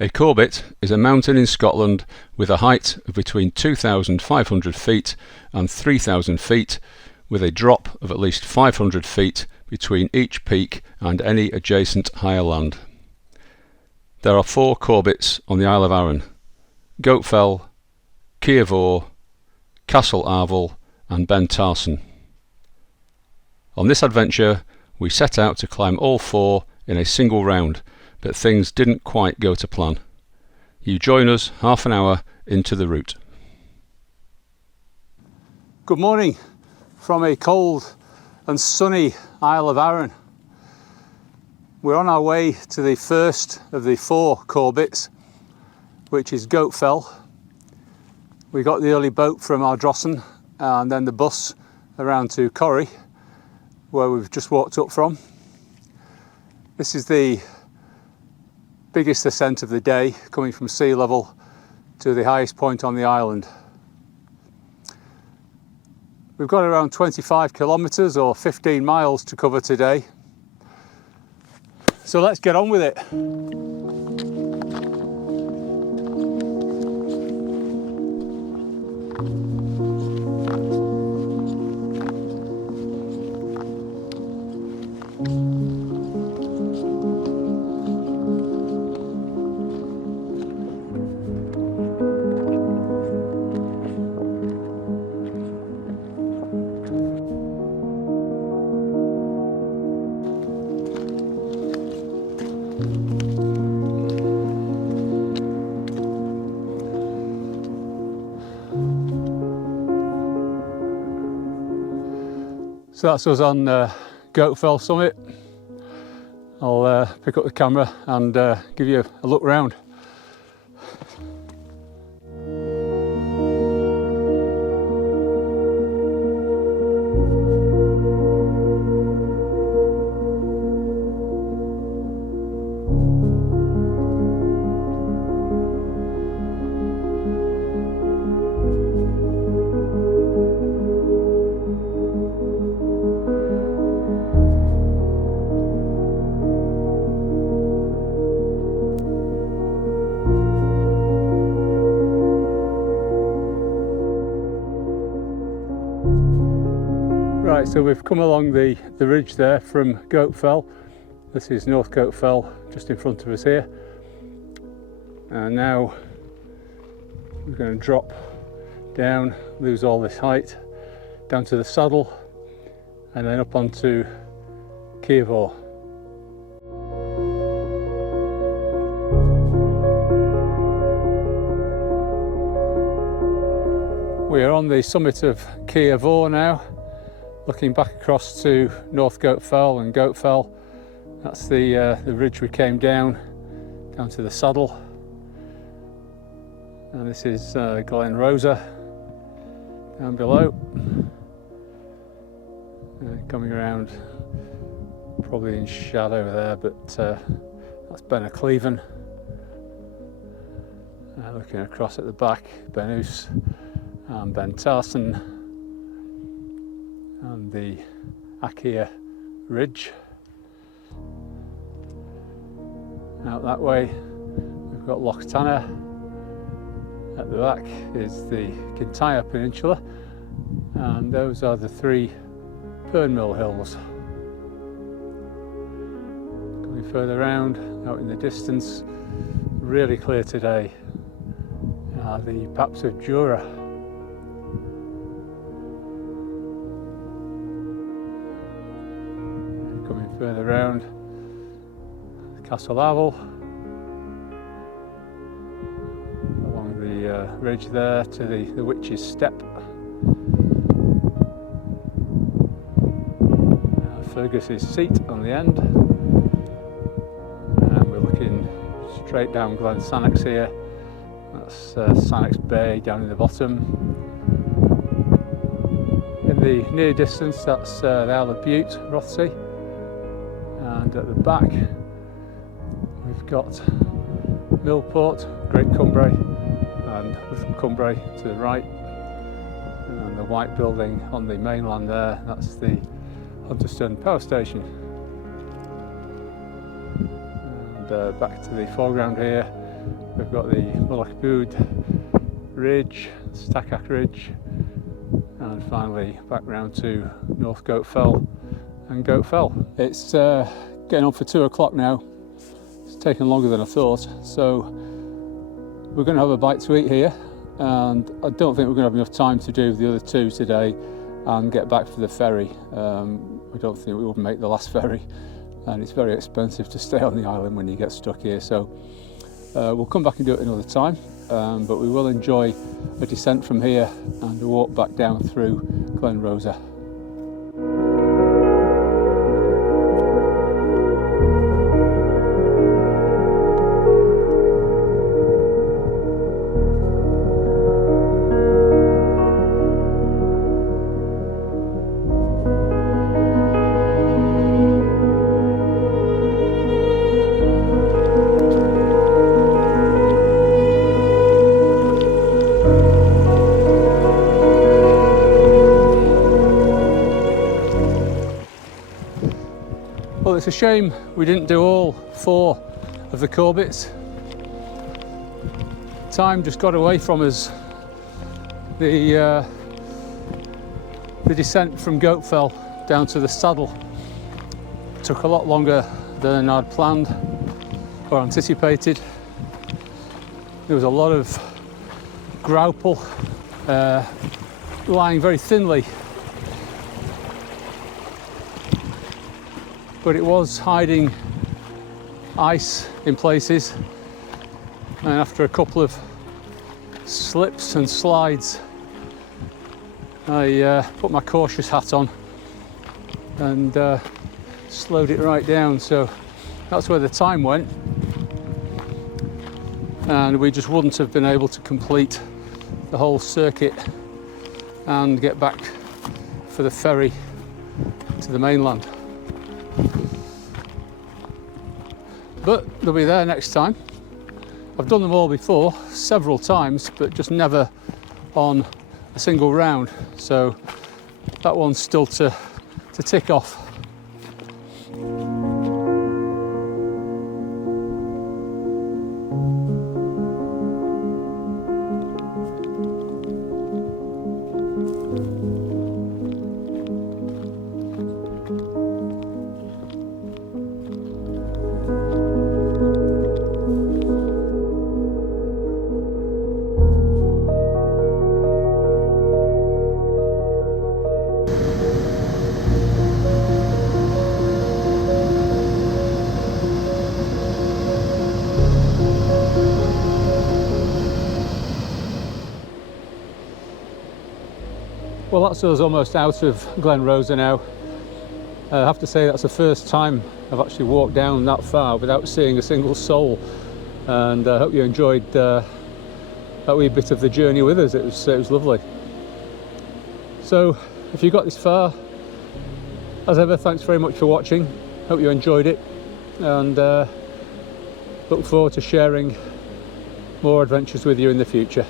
A Corbett is a mountain in Scotland with a height of between 2,500 feet and 3,000 feet, with a drop of at least 500 feet between each peak and any adjacent higher land. There are 4 Corbetts on the Isle of Arran: Graupel, Favourable, Castle Arval and Ben Tarson. On this adventure we set out to climb all 4 in a single round, but things didn't quite go to plan. You join us half an hour into the route. Good morning from a cold and sunny Isle of Arran. We're on our way to the first of the 4 Corbetts, which is Graupel. We got the early boat from Ardrossan and then the bus around to Corrie, where we've just walked up from. This is the biggest ascent of the day, coming from sea level to the highest point on the island. We've got around 25 kilometres or 15 miles to cover today, so let's get on with it. So that's us on Graupel summit. I'll pick up the camera and give you a look round. Right, so we've come along the ridge there from Graupel. This is North Graupel, just in front of us here. And now we're going to drop down, lose all this height, down to the saddle, and then up onto Favourable. We are on the summit of Favourable now, looking back across to North Graupel and Graupel. That's the ridge we came down to the saddle. And this is Glen Rosa down below. Coming around, probably in shadow there, but that's Ben Cleven. Looking across at the back, Ben and Ben Tarson. And the Achea Ridge. Out that way we've got Loch Tanner. At the back is the Kintyre Peninsula, and those are the 3 Pernmill Hills. Going further round, out in the distance, really clear today, are the Paps of Jura. Further round, Castle Arval, along the ridge there to the Witch's Step. Fergus's Seat on the end, and we're looking straight down Glen Sannox here. That's Sannox Bay down in the bottom. In the near distance, that's the Isle of Bute, Rothsea. And at the back we've got Millport, Great Cumbrae, and Little Cumbrae to the right, and the white building on the mainland there, that's the Hunterston Power Station. And back to the foreground here, We've got the Mullachbood Ridge, Stackach Ridge, and finally back round to North Graupel and Graupel. It's getting on for 2 o'clock now. It's taken longer than I thought, so we're going to have a bite to eat here, and I don't think we're going to have enough time to do the other 2 today and get back for the ferry. I don't think we would make the last ferry, and it's very expensive to stay on the island when you get stuck here, so we'll come back and do it another time, but we will enjoy a descent from here and a walk back down through Glen Rosa. Well, it's a shame we didn't do all 4 of the Corbetts. Time just got away from us. The descent from Graupel down to the saddle took a lot longer than I'd planned or anticipated. There was a lot of Graupel lying very thinly, but it was hiding ice in places, and after a couple of slips and slides I put my cautious hat on and slowed it right down, so that's where the time went, and we just wouldn't have been able to complete the whole circuit and get back for the ferry to the mainland. But they'll be there next time. I've done them all before, several times, but just never on a single round. So that one's still to tick off. Well, that's us almost out of Glen Rosa now. I have to say that's the first time I've actually walked down that far without seeing a single soul, and I hope you enjoyed that wee bit of the journey with us. It was lovely. So if you got this far, as ever, thanks very much for watching. Hope you enjoyed it, and look forward to sharing more adventures with you in the future.